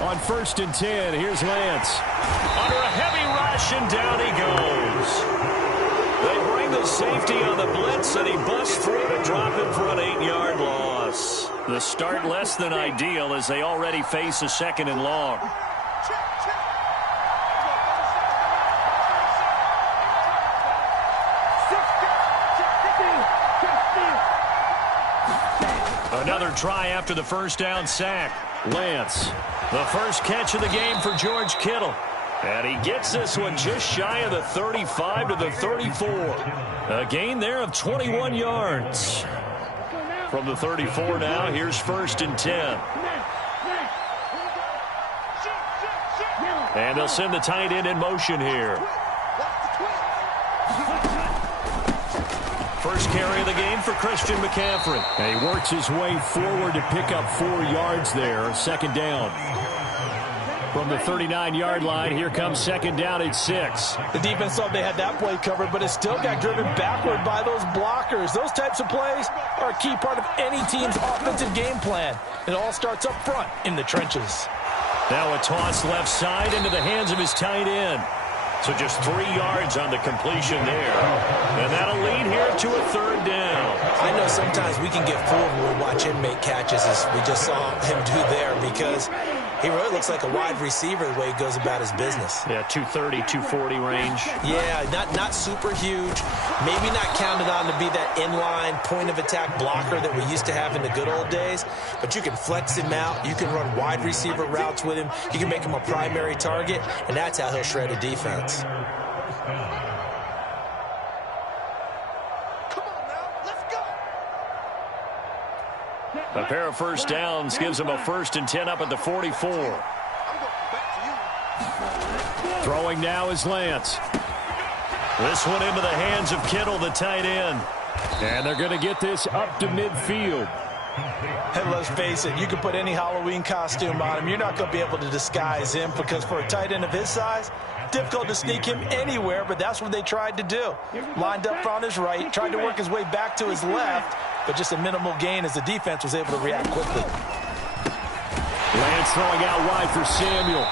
On 1st and 10, here's Lance. Under a heavy rush, and down he goes. They bring the safety on the blitz, and he busts through to drop him for an 8-yard loss. The start less than ideal as they already face a 2nd and long. Another try after the first down sack. Lance. The first catch of the game for George Kittle. And he gets this one just shy of the 35 to the 34. A gain there of 21 yards. From the 34 now, here's 1st and 10. And they'll send the tight end in motion here. First carry of the game for Christian McCaffrey. And he works his way forward to pick up 4 yards there. 2nd down. From the 39-yard line, here comes 2nd down at 6. The defense thought they had that play covered, but it still got driven backward by those blockers. Those types of plays are a key part of any team's offensive game plan. It all starts up front in the trenches. Now a toss left side into the hands of his tight end. So just 3 yards on the completion there. And that'll lead here to a 3rd down. I know sometimes we can get fooled when we watch him make catches, as we just saw him do there, because he really looks like a wide receiver the way he goes about his business. Yeah, 230, 240 range. Yeah, not super huge. Maybe not counted on to be that inline point-of-attack blocker that we used to have in the good old days. But you can flex him out. You can run wide receiver routes with him. You can make him a primary target, and that's how he'll shred a defense. A pair of first downs gives him a 1st and 10 up at the 44. Throwing now is Lance. This one into the hands of Kittle, the tight end. And they're going to get this up to midfield. And let's face it, you can put any Halloween costume on him. You're not going to be able to disguise him, because for a tight end of his size, difficult to sneak him anywhere, but that's what they tried to do. Lined up on his right, tried to work his way back to his left, but just a minimal gain as the defense was able to react quickly. Lance throwing out wide for Samuel.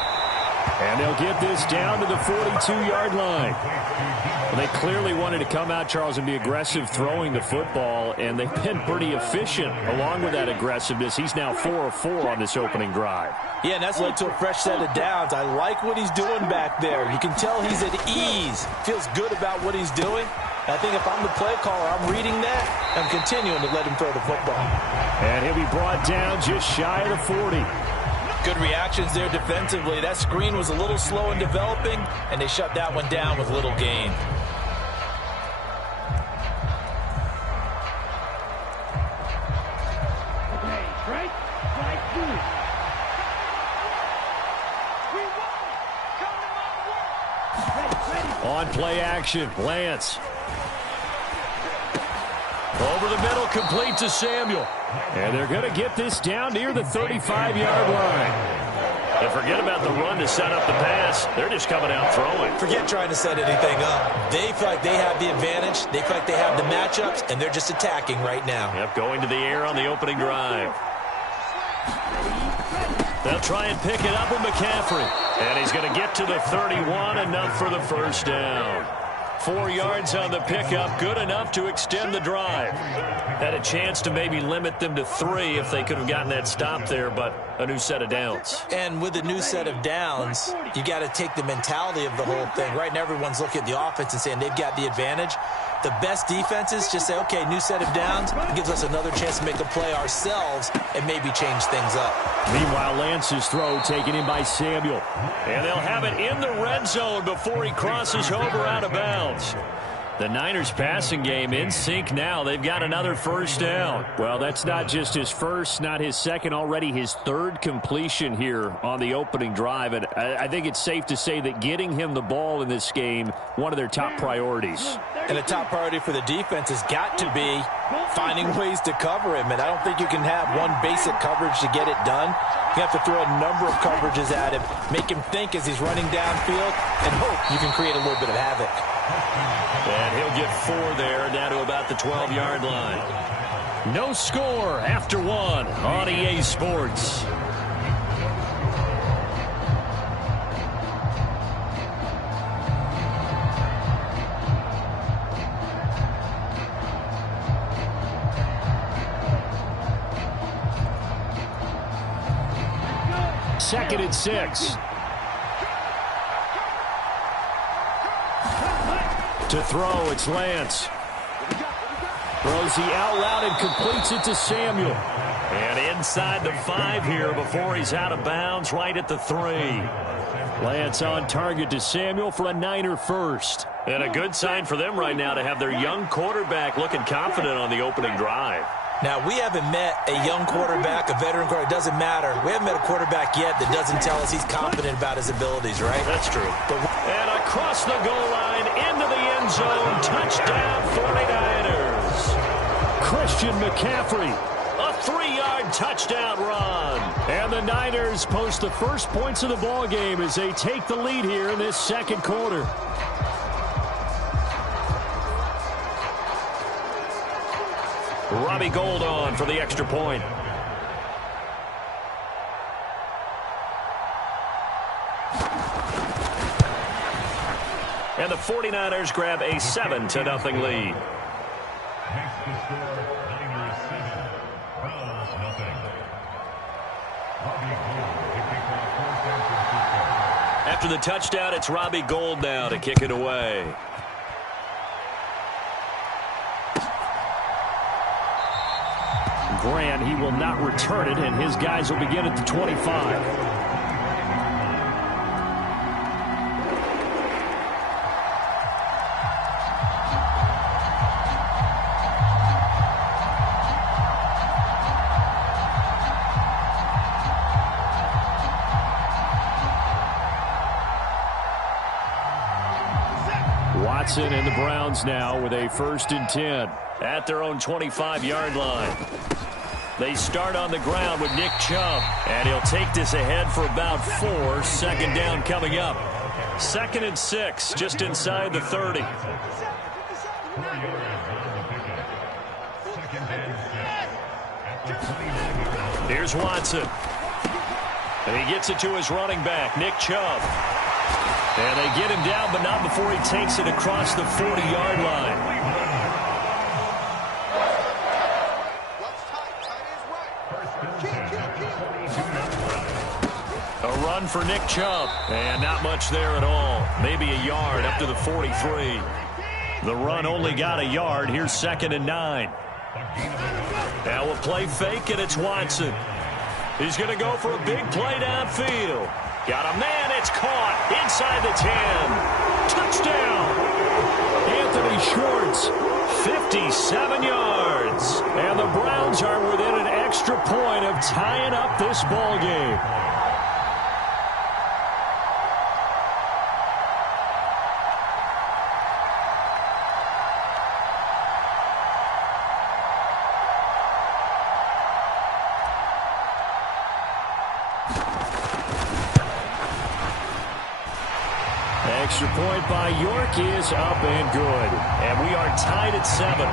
And they'll get this down to the 42-yard line. Well, they clearly wanted to come out, Charles, and be aggressive throwing the football, and they've been pretty efficient along with that aggressiveness. He's now 4 of 4 on this opening drive. Yeah, and that's led to a fresh set of downs. I like what he's doing back there. You can tell he's at ease. Feels good about what he's doing. I think if I'm the play caller, I'm reading that. I'm continuing to let him throw the football. And he'll be brought down just shy of the 40. Good reactions there defensively. That screen was a little slow in developing, and they shut that one down with little gain. On play action, Lance. Over the middle, complete to Samuel. And they're going to get this down near the 35-yard line. And forget about the run to set up the pass. They're just coming out throwing. Forget trying to set anything up. They feel like they have the advantage. They feel like they have the matchups, and they're just attacking right now. Yep, going to the air on the opening drive. They'll try and pick it up with McCaffrey. And he's going to get to the 31, enough for the first down. 4 yards on the pickup, good enough to extend the drive. Had a chance to maybe limit them to 3 if they could have gotten that stop there, but a new set of downs. And with a new set of downs, you got to take the mentality of the whole thing. Right now, everyone's looking at the offense and saying they've got the advantage. The best defenses just say, okay, new set of downs. It gives us another chance to make a play ourselves and maybe change things up. Meanwhile, Lance's throw taken in by Samuel. And they'll have it in the red zone before he crosses over out of bounds. The Niners passing game in sync now. They've got another first down. Well, that's not just his first, not his second, already his 3rd completion here on the opening drive. And I think it's safe to say that getting him the ball in this game, one of their top priorities. And the top priority for the defense has got to be finding ways to cover him. And I don't think you can have one basic coverage to get it done. You have to throw a number of coverages at him, make him think as he's running downfield, and hope you can create a little bit of havoc. And he'll get 4 there, down to about the 12-yard line. No score after 1 on EA Sports. 2nd and 6. To throw, it's Lance. Throws the out loud and completes it to Samuel. And inside the 5 here before he's out of bounds, right at the 3. Lance on target to Samuel for a Niner first. And a good sign for them right now to have their young quarterback looking confident on the opening drive. Now, we haven't met a young quarterback, a veteran quarterback. It doesn't matter. We haven't met a quarterback yet that doesn't tell us he's confident about his abilities, right? That's true. And across the goal line, into the end zone, touchdown 49ers. Christian McCaffrey. A 3-yard touchdown run. And the Niners post the first points of the ball game as they take the lead here in this second quarter. Robbie Gould on for the extra point. And the 49ers grab a 7-0 lead. After the touchdown, it's Robbie Gould now to kick it away. Grant, he will not return it, and his guys will begin at the 25. Watson and the Browns now with a 1st and 10. At their own 25-yard line. They start on the ground with Nick Chubb. And he'll take this ahead for about 4. 2nd down coming up. 2nd and 6, just inside the 30. Here's Watson. And he gets it to his running back, Nick Chubb. And they get him down, but not before he takes it across the 40-yard line. A run for Nick Chubb. And not much there at all. Maybe a yard up to the 43. The run only got a yard. Here's 2nd and 9. Now a play fake, and it's Watson. He's going to go for a big play downfield. Got a man, it's caught inside the 10. Touchdown. Anthony Schwartz. 57 yards. And the Browns are within an extra point of tying up this ball game. Extra point by York is up and good. And we are tied at 7.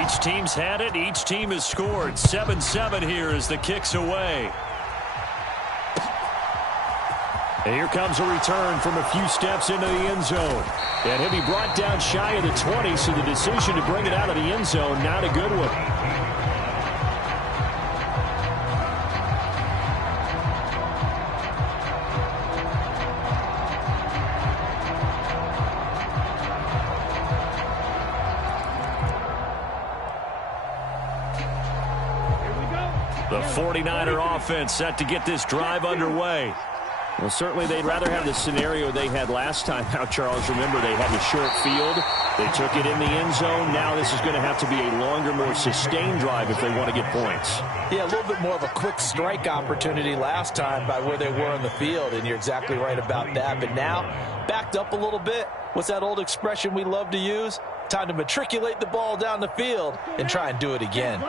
Each team's had it. Each team has scored. 7-7 here as the kick's away. And here comes a return from a few steps into the end zone. And he'll be brought down shy of the 20, so the decision to bring it out of the end zone, not a good one. The 49er offense set to get this drive underway. Well, certainly they'd rather have the scenario they had last time out, Charles. Remember, they had the short field. They took it in the end zone. Now this is going to have to be a longer, more sustained drive if they want to get points. Yeah, a little bit more of a quick strike opportunity last time by where they were on the field, and you're exactly right about that. But now, backed up a little bit. What's that old expression we love to use? Time to matriculate the ball down the field and try and do it again.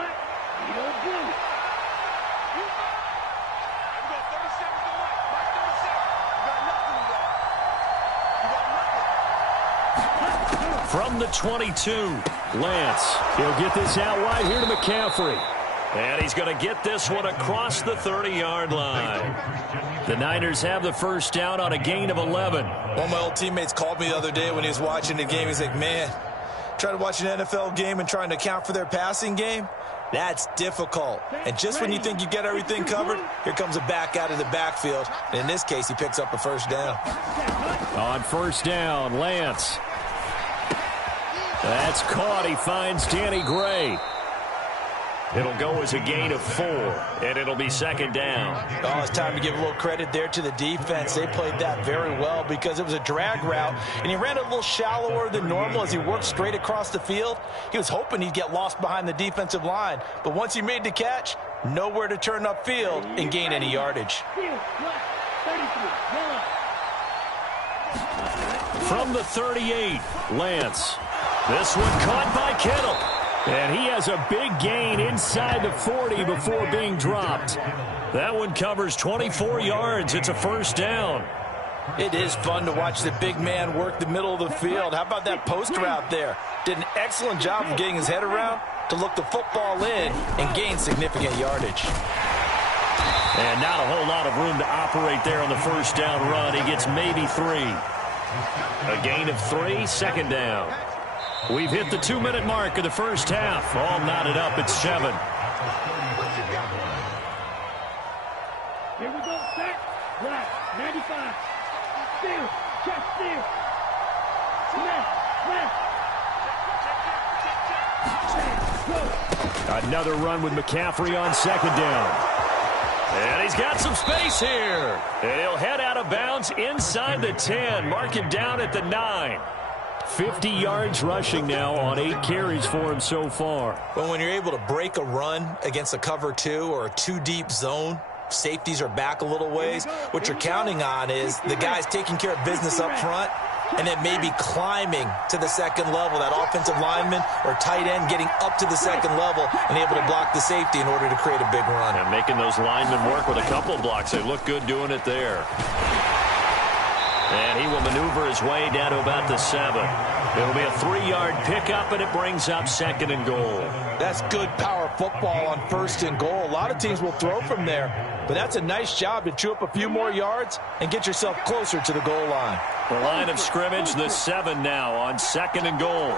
From the 22, Lance. He'll get this out wide here to McCaffrey. And he's going to get this one across the 30-yard line. The Niners have the first down on a gain of 11. One of my old teammates called me the other day when he was watching the game. He's like, man, trying to watch an NFL game and trying to account for their passing game, that's difficult. And just when you think you get everything covered, here comes a back out of the backfield. And in this case, he picks up a first down. On first down, Lance. That's caught. He finds Danny Gray. It'll go as a gain of 4, and it'll be second down. Oh, it's time to give a little credit there to the defense. They played that very well because it was a drag route, and he ran a little shallower than normal as he worked straight across the field. He was hoping he'd get lost behind the defensive line, but once he made the catch, nowhere to turn upfield and gain any yardage. From the 38, Lance. This one caught by Kittle. And he has a big gain inside the 40 before being dropped. That one covers 24 yards. It's a first down. It is fun to watch the big man work the middle of the field. How about that post route there? Did an excellent job of getting his head around to look the football in and gain significant yardage. And not a whole lot of room to operate there on the first down run. He gets maybe 3. A gain of 3, second down. We've hit the 2-minute mark of the first half. All knotted up at 7. Here we go, set, right, 95, steal, check, steal, left, Another run with McCaffrey on second down. And he's got some space here. And he'll head out of bounds inside the 10. Mark him down at the 9. 50 yards rushing now on 8 carries for him so far. But when you're able to break a run against a cover 2 or a 2-deep zone, safeties are back a little ways. What you're counting on is the guys taking care of business up front and then maybe climbing to the second level, that offensive lineman or tight end getting up to the second level and able to block the safety in order to create a big run. And making those linemen work with a couple of blocks. They look good doing it there. And he will maneuver his way down to about the 7. It'll be a 3-yard pickup, and it brings up second and goal. That's good power football on first and goal. A lot of teams will throw from there, but that's a nice job to chew up a few more yards and get yourself closer to the goal line. The line of scrimmage, the 7 now on second and goal.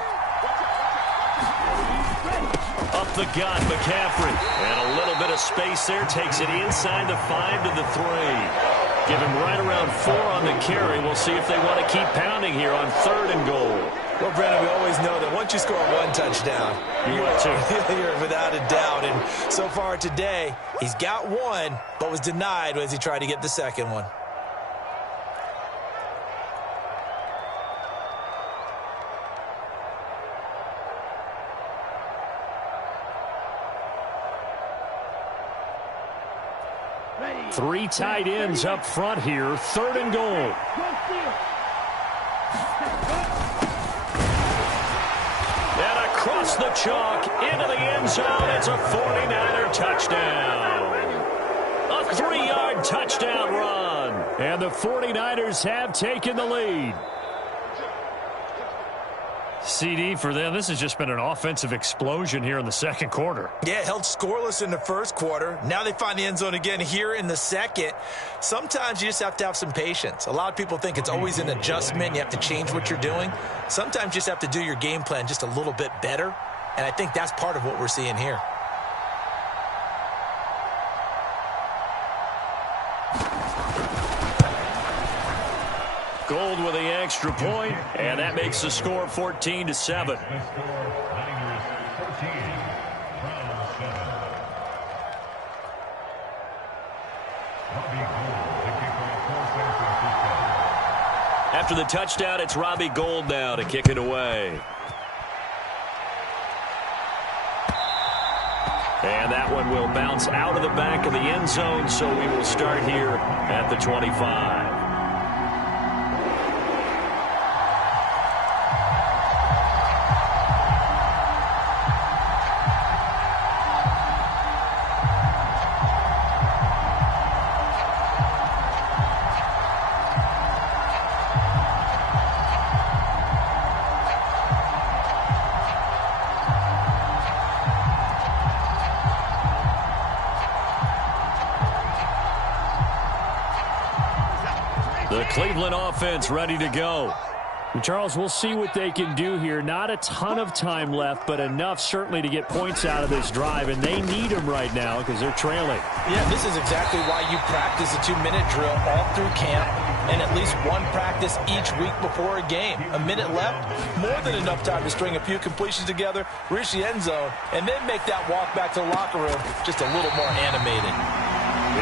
Up the gut, McCaffrey. And a little bit of space there. Takes it inside the 5 to the 3. Give him right around 4 on the carry. We'll see if they want to keep pounding here on third and goal. Well, Brandon, we always know that once you score 1 touchdown, you're without a doubt. And so far today, he's got 1, but was denied as he tried to get the second one. Three tight ends up front here. Third and goal. And across the chalk into the end zone. It's a 49er touchdown. A 3-yard touchdown run. And the 49ers have taken the lead. CD for them. This has just been an offensive explosion here in the second quarter. Yeah, held scoreless in the first quarter. Now they find the end zone again here in the second. Sometimes you just have to have some patience. A lot of people think it's always an adjustment. You have to change what you're doing. Sometimes you just have to do your game plan just a little bit better. And I think that's part of what we're seeing here. Gold with the extra point, and that makes the score 14-7. After the touchdown, it's Robbie Gould now to kick it away. And that one will bounce out of the back of the end zone, so we will start here at the 25. Cleveland offense ready to go. And Charles, we'll see what they can do here. Not a ton of time left, but enough certainly to get points out of this drive, and they need them right now because they're trailing. Yeah, this is exactly why you practice a 2-minute drill all through camp and at least one practice each week before a game. A minute left, more than enough time to string a few completions together, reach the end zone, and then make that walk back to the locker room just a little more animated.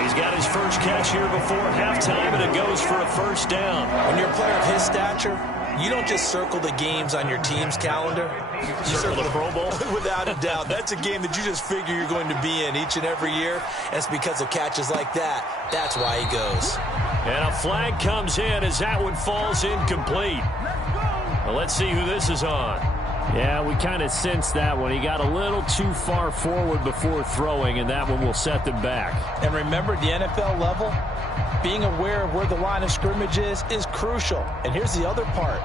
He's got his first catch here before halftime, and it goes for a first down. When you're a player of his stature, you don't just circle the games on your team's calendar. You circle the Pro Bowl? Without a doubt. That's a game that you just figure you're going to be in each and every year. And it's because of catches like that. That's why he goes. And a flag comes in as that one falls incomplete. Well, let's see who this is on. Yeah, we kind of sensed that one. He got a little too far forward before throwing, and that one will set them back. And remember, the NFL level, being aware of where the line of scrimmage is crucial. And here's the other part.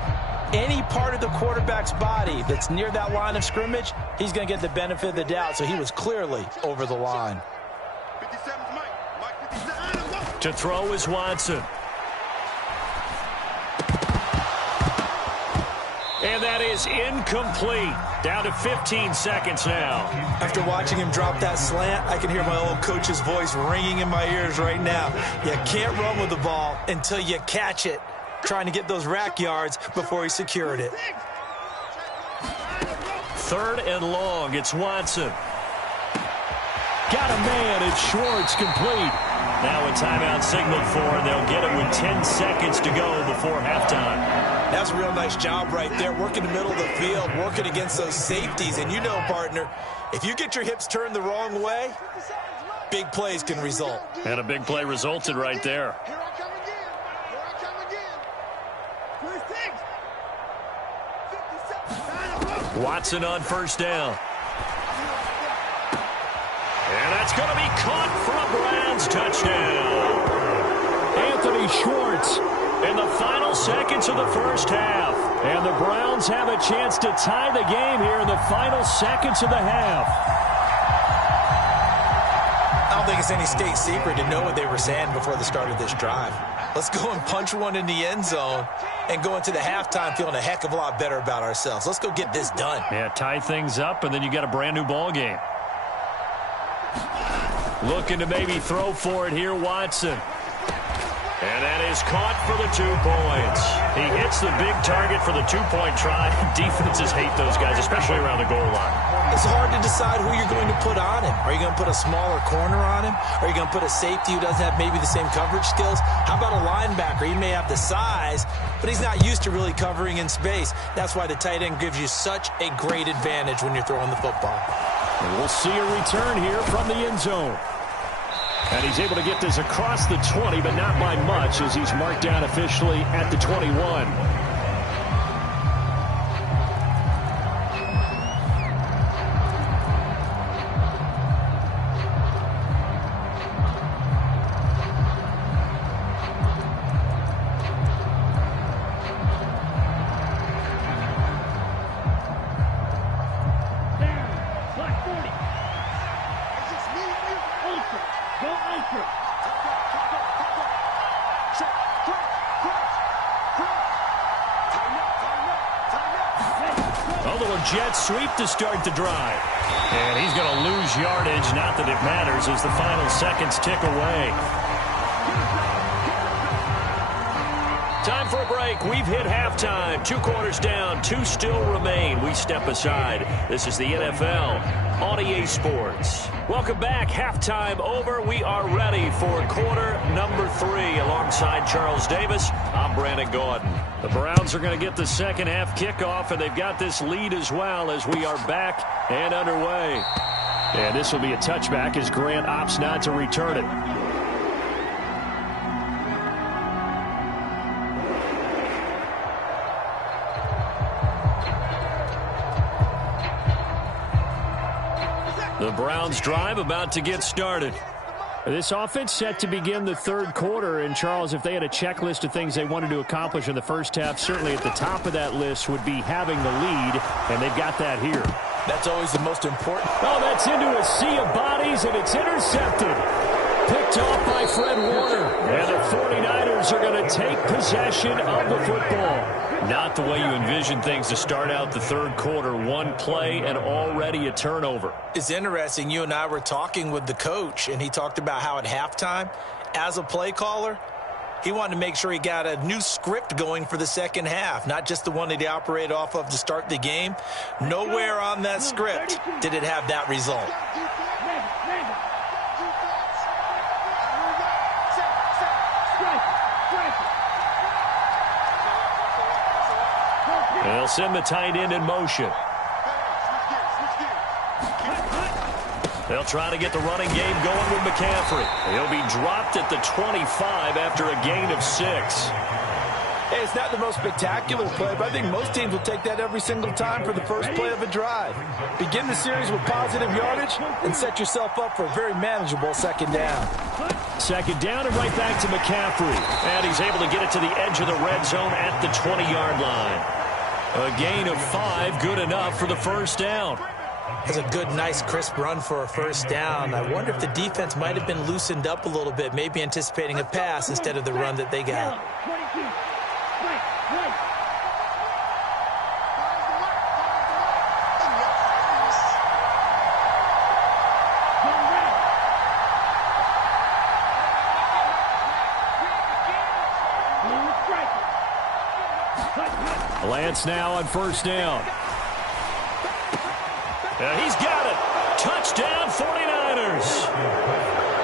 Any part of the quarterback's body that's near that line of scrimmage, he's going to get the benefit of the doubt. So he was clearly over the line. To throw is Watson. And that is incomplete. Down to 15 seconds now. After watching him drop that slant, I can hear my old coach's voice ringing in my ears right now. You can't run with the ball until you catch it. Trying to get those rack yards before he secured it. 3rd and long. It's Watson. Got a man. It's Schwartz, complete. Now a timeout signaled for, and they'll get it with 10 seconds to go before halftime. That's a real nice job right there, working the middle of the field, working against those safeties. And you know, partner, if you get your hips turned the wrong way, big plays can result. And a big play resulted right there. Here I come again. Here I come again. 56. Watson on first down. And that's going to be caught for a Browns touchdown. Anthony Schwartz. In the final seconds of the first half. And the Browns have a chance to tie the game here in the final seconds of the half. I don't think it's any state secret to know what they were saying before the start of this drive. Let's go and punch one in the end zone and go into the halftime feeling a heck of a lot better about ourselves. Let's go get this done. Yeah, tie things up, and then you got a brand-new ball game. Looking to maybe throw for it here, Watson. And that is caught for the 2 points. He hits the big target for the 2-point try. Defenses hate those guys, especially around the goal line. It's hard to decide who you're going to put on him. Are you going to put a smaller corner on him? Are you going to put a safety who doesn't have maybe the same coverage skills? How about a linebacker? He may have the size, but he's not used to really covering in space. That's why the tight end gives you such a great advantage when you're throwing the football. And we'll see a return here from the end zone. And he's able to get this across the 20, but not by much as he's marked down officially at the 21. Jet sweep to start the drive. And he's going to lose yardage. Not that it matters as the final seconds tick away. Time for a break. We've hit halftime. 2 quarters down. 2 still remain. We step aside. This is the NFL on EA Sports. Welcome back. Halftime over. We are ready for quarter number 3 alongside Charles Davis. I'm Brandon Gaudin. The Browns are going to get the second half kickoff, and they've got this lead as well as we are back and underway. And this will be a touchback as Grant opts not to return it. The Browns drive about to get started. This offense set to begin the third quarter. And, Charles, if they had a checklist of things they wanted to accomplish in the first half, certainly at the top of that list would be having the lead, and they've got that here. That's always the most important. Oh, that's into a sea of bodies, and it's intercepted. Picked off by Fred Warner. And the 49ers are going to take possession of the football. Not the way you envision things to start out the third quarter. One play and already a turnover. It's interesting. You and I were talking with the coach, and he talked about how at halftime, as a play caller, he wanted to make sure he got a new script going for the second half, not just the one that he operated off of to start the game. Nowhere on that script did it have that result. They'll send the tight end in motion. They'll try to get the running game going with McCaffrey. He'll be dropped at the 25 after a gain of 6. Hey, it's not the most spectacular play, but I think most teams will take that every single time for the first play of a drive. Begin the series with positive yardage and set yourself up for a very manageable second down. Second down and right back to McCaffrey. And he's able to get it to the edge of the red zone at the 20-yard line. A gain of 5, good enough for the first down. That's a good, nice, crisp run for a first down. I wonder if the defense might have been loosened up a little bit, maybe anticipating a pass instead of the run that they got. Lance now on first down. He's got it. Touchdown 49ers.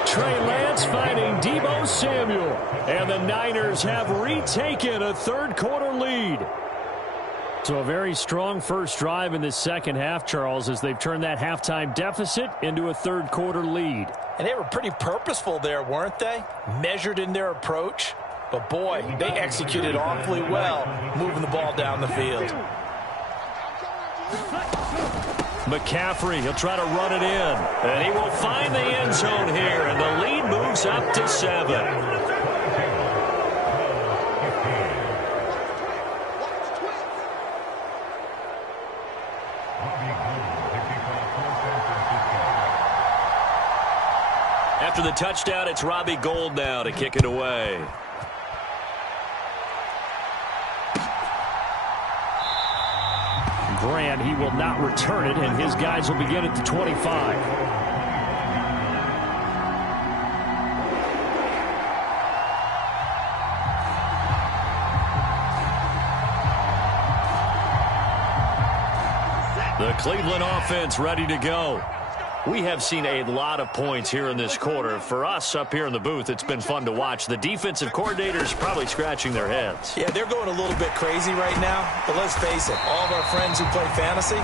Trey Lance finding Deebo Samuel. And the Niners have retaken a third quarter lead. So a very strong first drive in this second half, Charles, as they've turned that halftime deficit into a third quarter lead. And they were pretty purposeful there, weren't they? Measured in their approach. But, boy, they executed awfully well moving the ball down the field. McCaffrey, he'll try to run it in. And he will find the end zone here. And the lead moves up to 7. After the touchdown, it's Robbie Gould now to kick it away. Grant, he will not return it, and his guys will begin at the 25. The Cleveland offense ready to go. We have seen a lot of points here in this quarter. For us up here in the booth, it's been fun to watch. The defensive coordinators probably scratching their heads. Yeah, they're going a little bit crazy right now. But let's face it, all of our friends who play fantasy,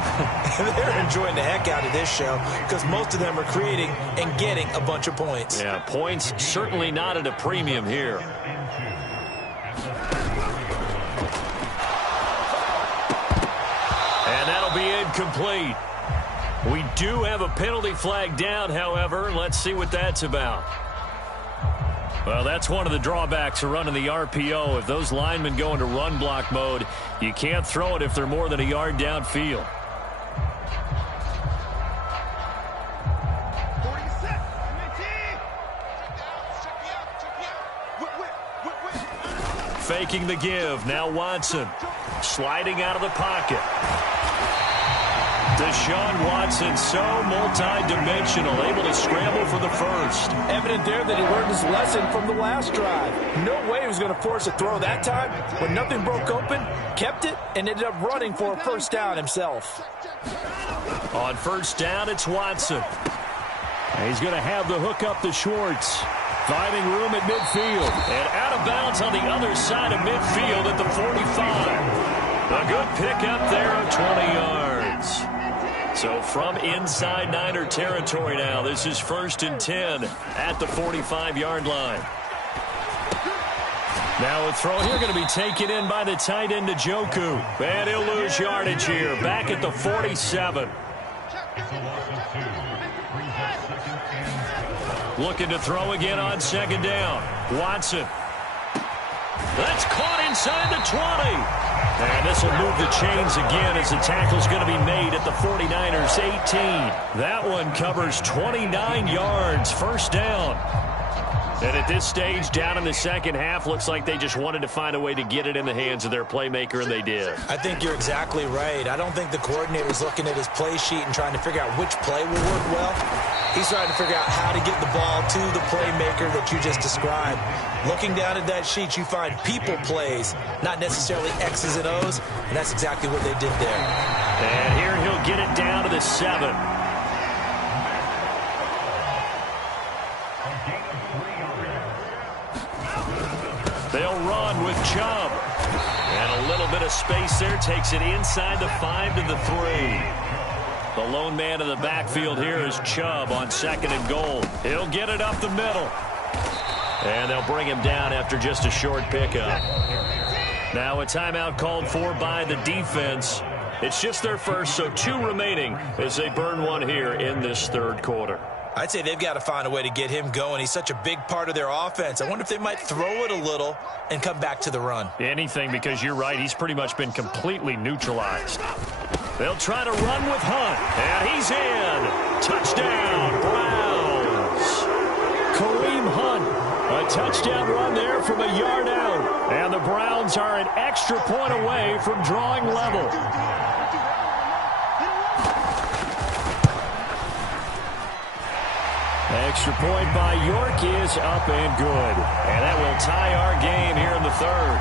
they're enjoying the heck out of this show because most of them are creating and getting a bunch of points. Yeah, points certainly not at a premium here. And that'll be incomplete. We do have a penalty flag down, however. Let's see what that's about. Well, that's one of the drawbacks of running the RPO. If those linemen go into run block mode, you can't throw it if they're more than a yard downfield. Faking the give. Now Watson sliding out of the pocket. Deshaun Watson, so multi-dimensional, able to scramble for the first. Evident there that he learned his lesson from the last drive. No way he was going to force a throw that time. When nothing broke open, kept it, and ended up running for a first down himself. On first down, it's Watson. He's going to have the hook up to Schwartz. Finding room at midfield. And out of bounds on the other side of midfield at the 45. A good pickup there of 20 yards. So from inside Niner territory now, this is 1st and 10 at the 45-yard line. Now a throw here going to be taken in by the tight end Njoku. And he'll lose yardage here, back at the 47. Looking to throw again on second down. Watson. That's caught inside the 20. And this will move the chains again as the tackle's going to be made at the 49ers 18. That one covers 29 yards. First down. And at this stage, down in the second half, looks like they just wanted to find a way to get it in the hands of their playmaker, and they did. I think you're exactly right. I don't think the coordinator's looking at his play sheet and trying to figure out which play will work well. He's trying to figure out how to get the ball to the playmaker that you just described. Looking down at that sheet, you find people plays, not necessarily X's and O's, and that's exactly what they did there. And here he'll get it down to the 7. They'll run with Chubb. And a little bit of space there. Takes it inside the 5 to the 3. The lone man in the backfield here is Chubb on 2nd and goal. He'll get it up the middle. And they'll bring him down after just a short pickup. Now a timeout called for by the defense. It's just their first, so 2 remaining as they burn one here in this third quarter. I'd say they've got to find a way to get him going. He's such a big part of their offense. I wonder if they might throw it a little and come back to the run. Anything, because you're right. He's pretty much been completely neutralized. They'll try to run with Hunt. And he's in. Touchdown, Browns. Kareem Hunt, a touchdown run there from a yard out. And the Browns are an extra point away from drawing level. Extra point by York is up and good. And that will tie our game here in the third.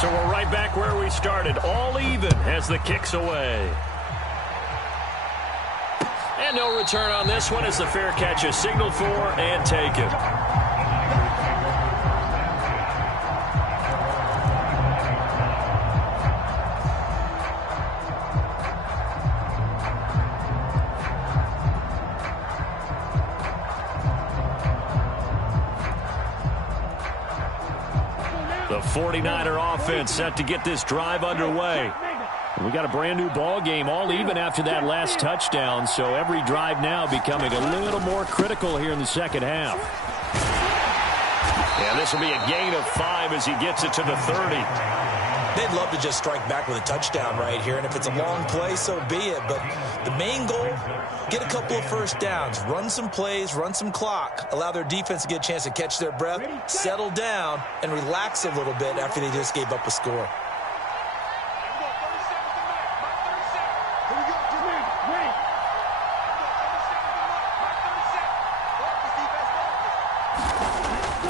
So we're right back where we started. All even as the kick's away. And no return on this one as the fair catch is signaled for and taken. The 49er offense set to get this drive underway. We got a brand new ball game, all even after that last touchdown, so every drive now becoming a little more critical here in the second half. And this will be a gain of 5 as he gets it to the 30. They'd love to just strike back with a touchdown right here, and if it's a long play, so be it. But the main goal, get a couple of first downs, run some plays, run some clock, allow their defense to get a chance to catch their breath, settle down, and relax a little bit after they just gave up a score.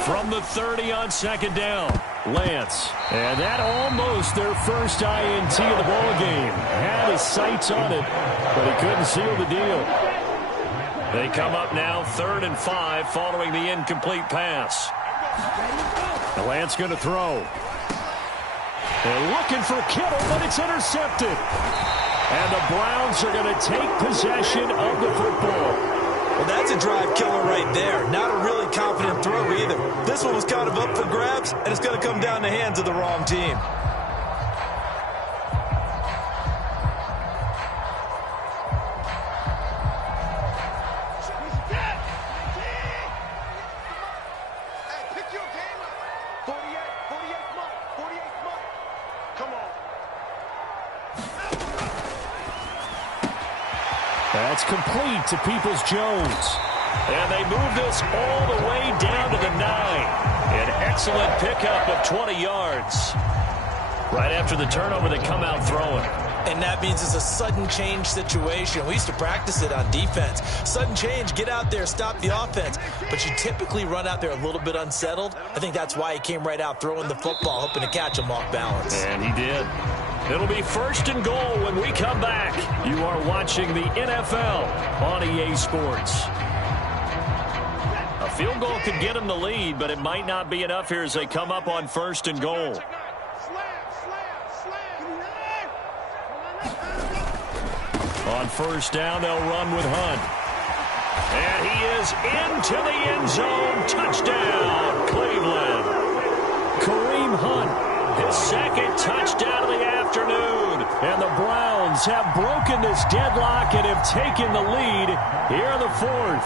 From the 30 on 2nd down, Lance. And that almost their first INT of the ball game. Had his sights on it, but he couldn't seal the deal. They come up now 3rd and 5 following the incomplete pass. And Lance going to throw. They're looking for Kittle, but it's intercepted. And the Browns are going to take possession of the football. Well, that's a drive killer right there. Not a really confident throw either. This one was kind of up for grabs, and it's going to come down the hands of the wrong team. That's complete to Peoples-Jones. And they move this all the way down to the 9. An excellent pickup of 20 yards. Right after the turnover, they come out throwing. And that means it's a sudden change situation. We used to practice it on defense. Sudden change, get out there, stop the offense. But you typically run out there a little bit unsettled. I think that's why he came right out throwing the football, hoping to catch him off balance. And he did. It'll be 1st and goal when we come back. You are watching the NFL on EA Sports. A field goal could get them the lead, but it might not be enough here as they come up on 1st and goal. On 1st down, they'll run with Hunt. And he is into the end zone. Touchdown, Cleveland. Kareem Hunt. His 2nd touchdown of the afternoon. And the Browns have broken this deadlock and have taken the lead here in the 4th.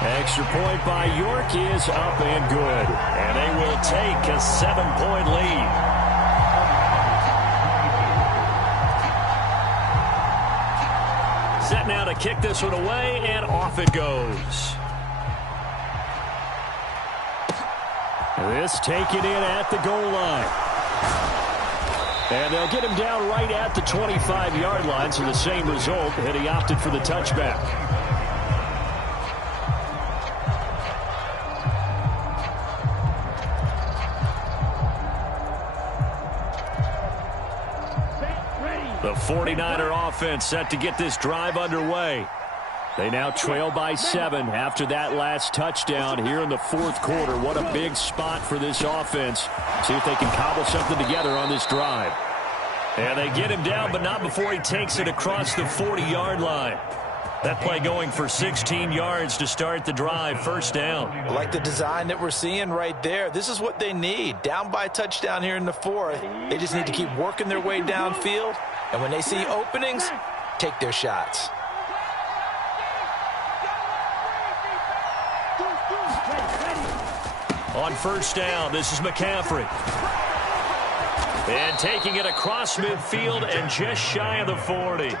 Extra point by York is up and good. And they will take a 7-point lead. Set now to kick this one away, and off it goes. This taken in at the goal line. And they'll get him down right at the 25-yard line, so the same result, and he opted for the touchback. The 49er offense set to get this drive underway. They now trail by 7 after that last touchdown here in the fourth quarter. What a big spot for this offense. See if they can cobble something together on this drive. And they get him down, but not before he takes it across the 40-yard line. That play going for 16 yards to start the drive. First down. I like the design that we're seeing right there. This is what they need. Down by a touchdown here in the fourth. They just need to keep working their way downfield. And when they see openings, take their shots. On first down, this is McCaffrey. And taking it across midfield and just shy of the 40.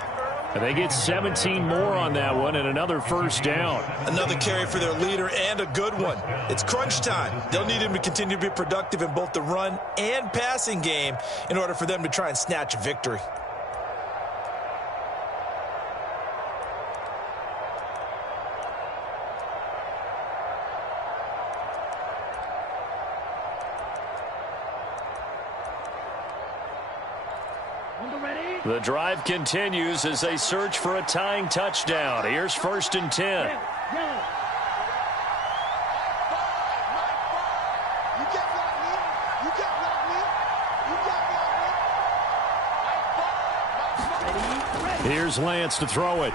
And they get 17 more on that one and another first down. Another carry for their leader and a good one. It's crunch time. They'll need him to continue to be productive in both the run and passing game in order for them to try and snatch a victory. The drive continues as they search for a tying touchdown. Here's 1st and 10. Here's Lance to throw it.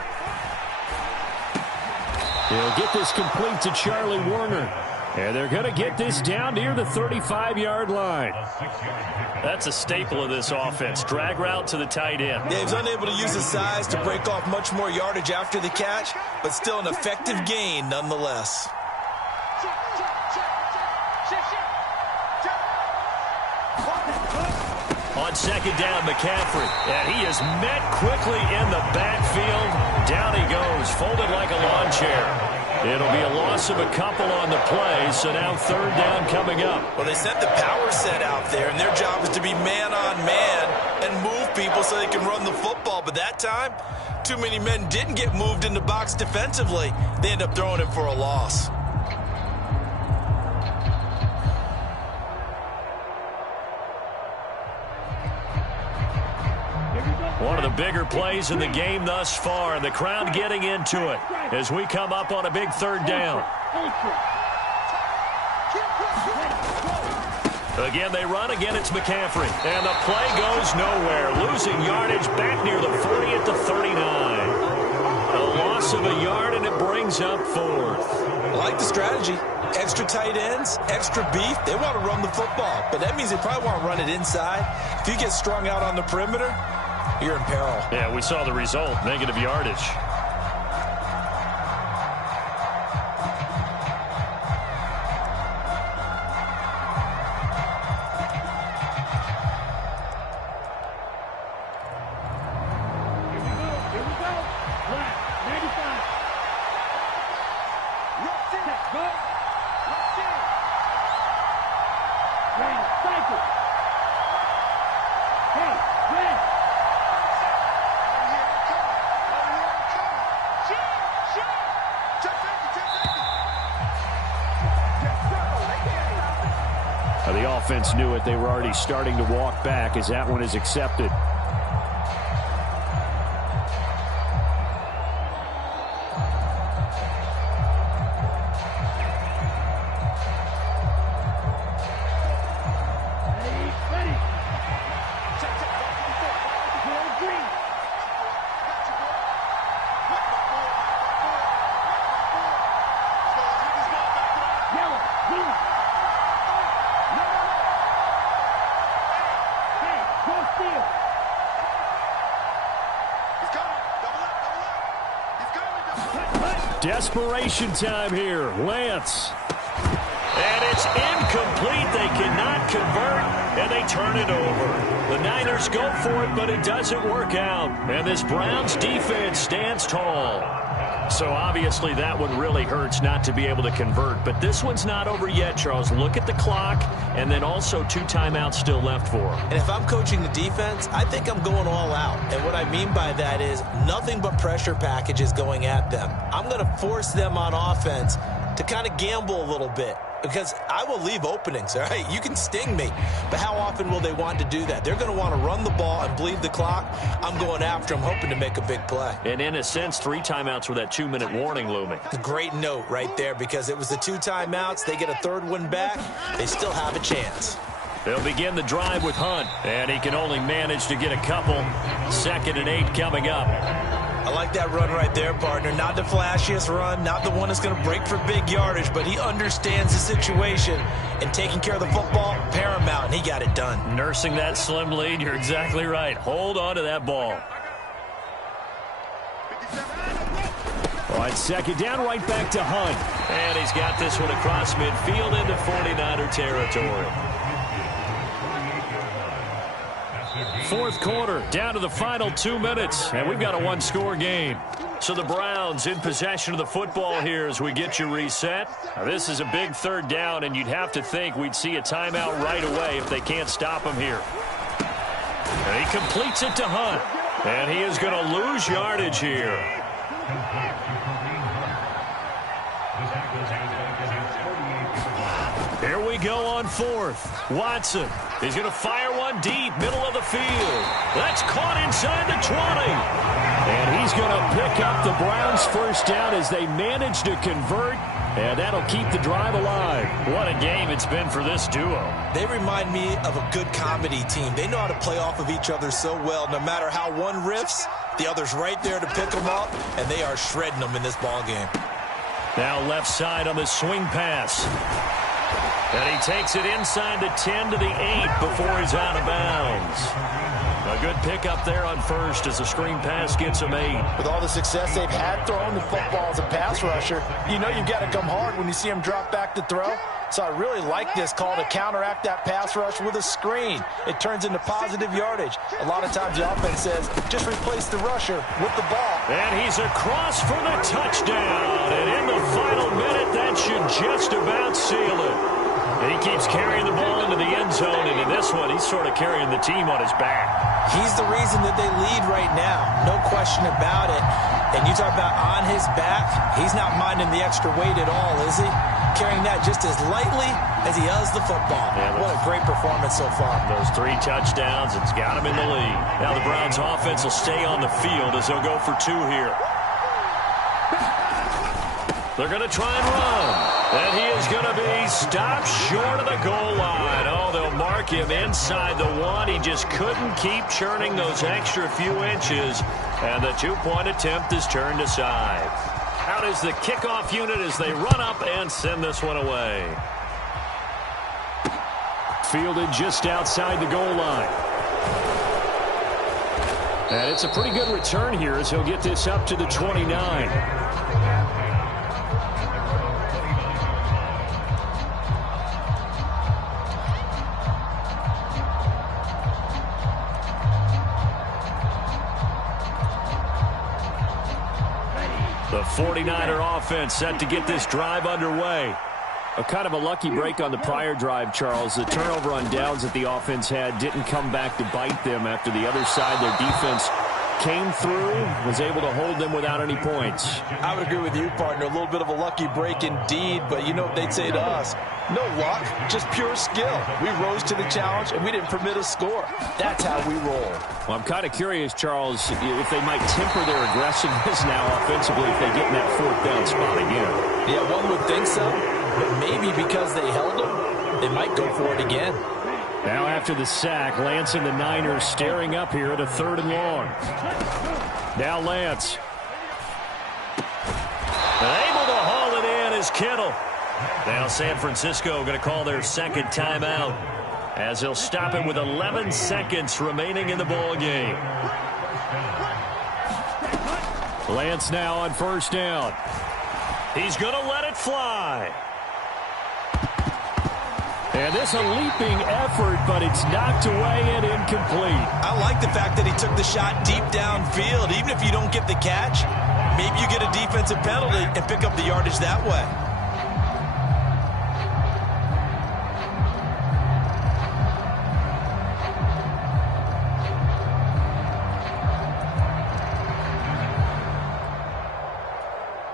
He'll get this complete to Charlie Warner. And they're going to get this down near the 35-yard line. That's a staple of this offense. Drag route to the tight end. Yeah, he's unable to use his size to break off much more yardage after the catch, but still an effective gain nonetheless. On second down, McCaffrey. And he is met quickly in the backfield. Down he goes, folded like a lawn chair. It'll be a loss of a couple on the play, so now third down coming up. Well, they sent the power set out there, and their job is to be man-on-man and move people so they can run the football. But that time, too many men didn't get moved in the box defensively. They end up throwing it for a loss. One of the bigger plays in the game thus far, and the crowd getting into it as we come up on a big third down. Again, they run. Again, it's McCaffrey. And the play goes nowhere. Losing yardage back near the 40 at the 39. A loss of a yard, and it brings up fourth. I like the strategy. Extra tight ends, extra beef. They want to run the football, but that means they probably want to run it inside. If you get strung out on the perimeter, you're in peril. Yeah, we saw the result, negative yardage. The offense knew it. They were already starting to walk back as that one is accepted. Desperation time here. Lance. And it's incomplete. They cannot convert, and they turn it over. The Niners go for it, but it doesn't work out. And this Browns defense stands tall. So obviously that one really hurts not to be able to convert. But this one's not over yet, Charles. Look at the clock, and then also 2 timeouts still left for them. And if I'm coaching the defense, I think I'm going all out. And what I mean by that is nothing but pressure packages going at them. I'm going to force them on offense to kind of gamble a little bit, because I will leave openings, all right? You can sting me, but how often will they want to do that? They're going to want to run the ball and bleed the clock. I'm going after them, hoping to make a big play. And in a sense, 3 timeouts with that 2-minute warning looming. A great note right there, because it was the 2 timeouts. They get a 3rd one back. They still have a chance. They'll begin the drive with Hunt, and he can only manage to get a couple. 2nd and 8 coming up. I like that run right there, partner. Not the flashiest run, not the one that's going to break for big yardage, but he understands the situation, and taking care of the football, paramount, and he got it done. Nursing that slim lead, you're exactly right. Hold on to that ball. On 2nd down, right back to Hunt. And he's got this one across midfield into 49er territory. 4th quarter, down to the final 2 minutes, and we've got a 1-score game. So the Browns in possession of the football here as we get you reset. Now, this is a big 3rd down, and you'd have to think we'd see a timeout right away if they can't stop him here. And he completes it to Hunt. And he is going to lose yardage here. Here we go on 4th. Watson. He's going to fire one deep, middle of the field. That's caught inside the 20. And he's going to pick up the Browns' 1st down as they manage to convert, and that'll keep the drive alive. What a game it's been for this duo. They remind me of a good comedy team. They know how to play off of each other so well. No matter how one riffs, the other's right there to pick them up, and they are shredding them in this ball game. Now left side on the swing pass. And he takes it inside the 10 to the 8 before he's out of bounds. A good pickup there on 1st as the screen pass gets him 8. With all the success they've had throwing the football as a pass rusher, you know you've got to come hard when you see him drop back to throw. So I really like this call to counteract that pass rush with a screen. It turns into positive yardage. A lot of times the offense says, just replace the rusher with the ball. And he's across for the touchdown. And in the final minute, that should just about seal it. And he keeps carrying the ball into the end zone, and in this one, he's sort of carrying the team on his back. He's the reason that they lead right now. No question about it. And you talk about on his back, he's not minding the extra weight at all, is he? Carrying that just as lightly as he does the football. Yeah, what a great performance so far. Those 3 touchdowns, it's got him in the lead. Now the Browns offense will stay on the field as they'll go for 2 here. They're going to try and run. And he is going to be stopped short of the goal line. Oh, they'll mark him inside the 1. He just couldn't keep churning those extra few inches. And the 2-point attempt is turned aside. Out is the kickoff unit as they run up and send this one away. Fielded just outside the goal line. And it's a pretty good return here as he'll get this up to the 29. The 49er offense set to get this drive underway. A kind of a lucky break on the prior drive, Charles. The turnover on downs that the offense had didn't come back to bite them after the other side. Their defense came through, was able to hold them without any points. I would agree with you, partner. A little bit of a lucky break indeed, but you know what they'd say to us? No luck, just pure skill. We rose to the challenge, and we didn't permit a score. That's how we roll. Well, I'm kind of curious, Charles, if they might temper their aggressiveness now offensively if they get in that 4th down spot again. Yeah, one would think so, but maybe because they held them, they might go for it again. Now after the sack, Lance and the Niners staring up here at a 3rd and long. Now Lance. Able to haul it in is Kittle. Now San Francisco going to call their 2nd timeout as they'll stop it with 11 seconds remaining in the ball game. Lance now on 1st down. He's going to let it fly. And this a leaping effort, but it's knocked away and incomplete. I like the fact that he took the shot deep downfield. Even if you don't get the catch, maybe you get a defensive penalty and pick up the yardage that way.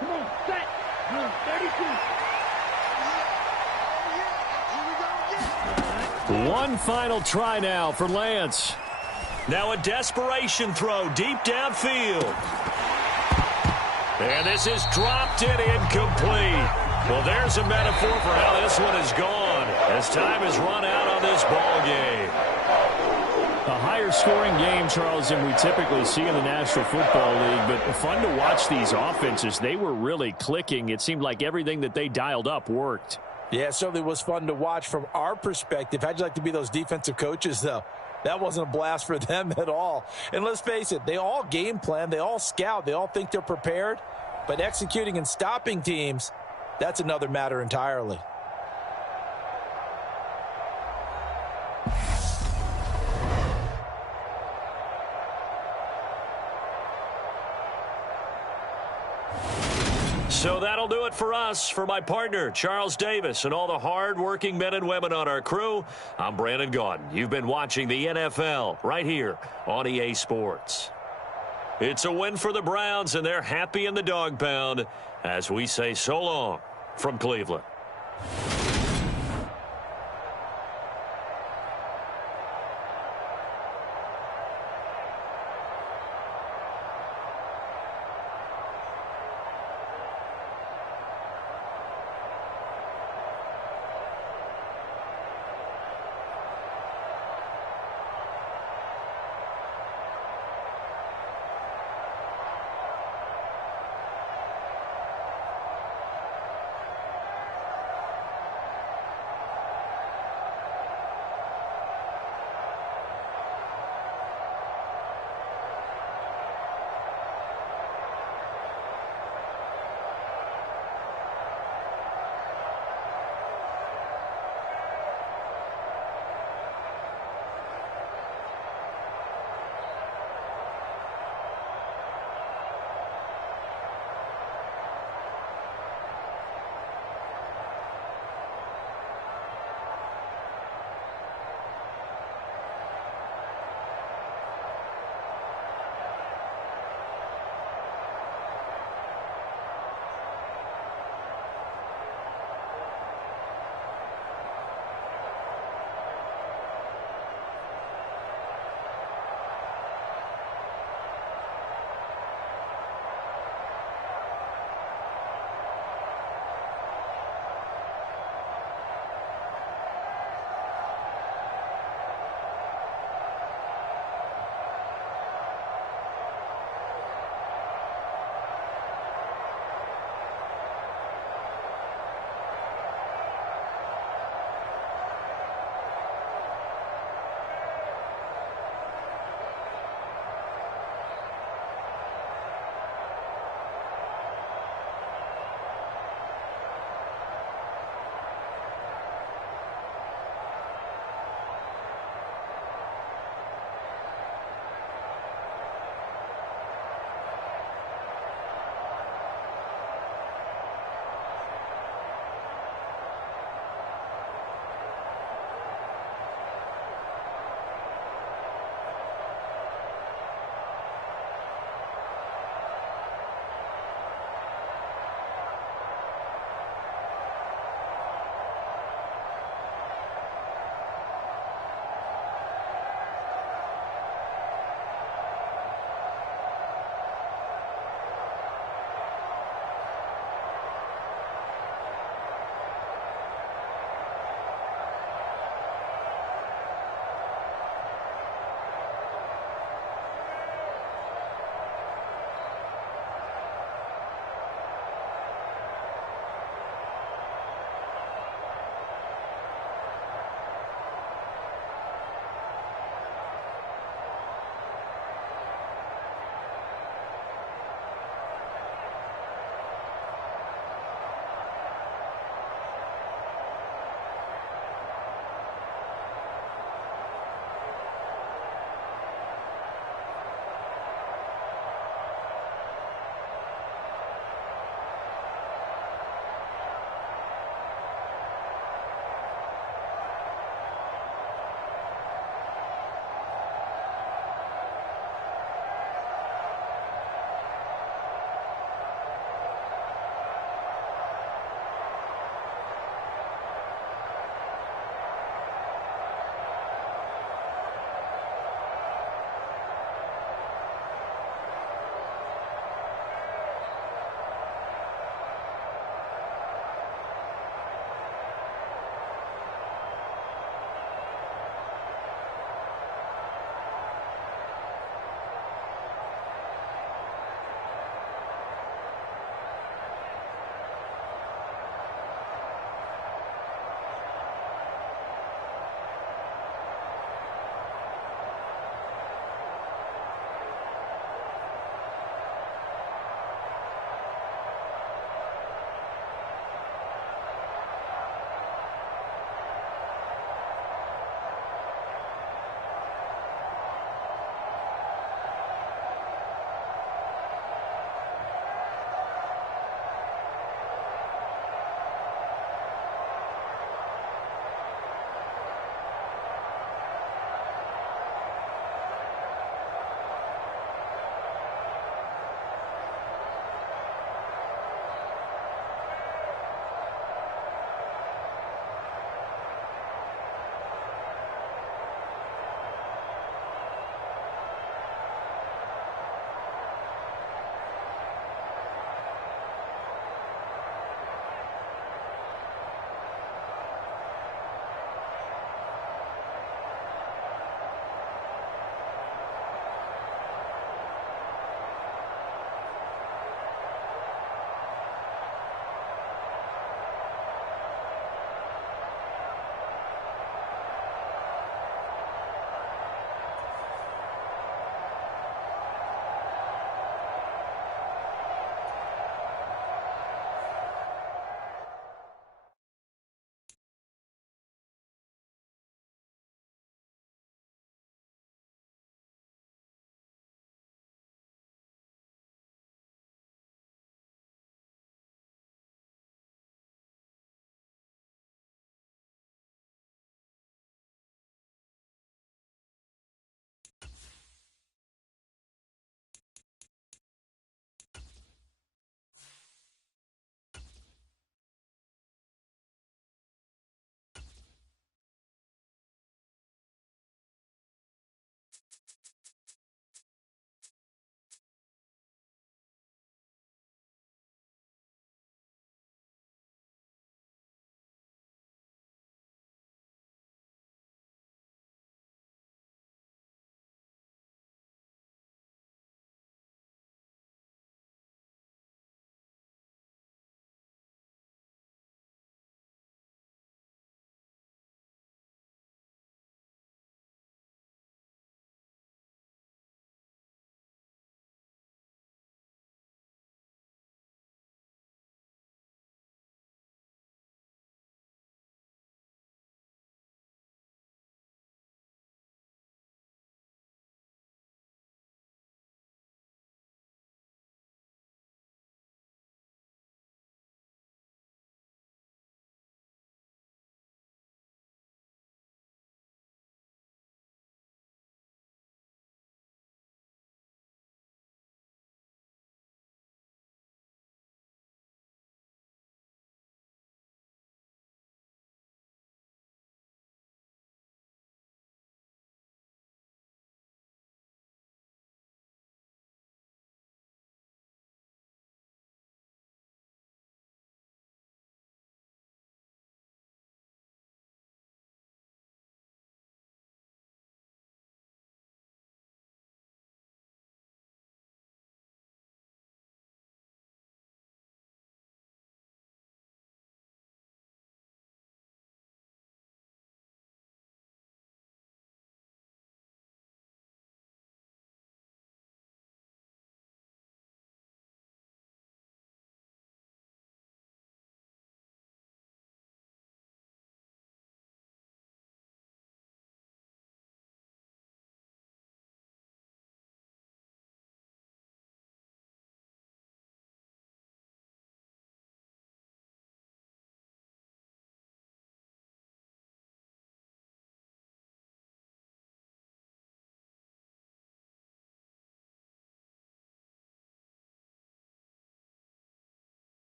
Come on, set. 32. One final try now for Lance. Now a desperation throw deep downfield. And this is dropped and incomplete. Well, there's a metaphor for how this one is gone as time has run out on this ball game. A higher scoring game, Charles, than we typically see in the National Football League, but fun to watch these offenses. They were really clicking. It seemed like everything that they dialed up worked. Yeah, it certainly was fun to watch from our perspective. How'd you like to be those defensive coaches, though? That wasn't a blast for them at all. And let's face it, they all game plan, they all scout, they all think they're prepared. But executing and stopping teams, that's another matter entirely. So that'll do it for us. For my partner, Charles Davis, and all the hard-working men and women on our crew, I'm Brandon Gaudin. You've been watching the NFL right here on EA Sports. It's a win for the Browns, and they're happy in the dog pound as we say so long from Cleveland.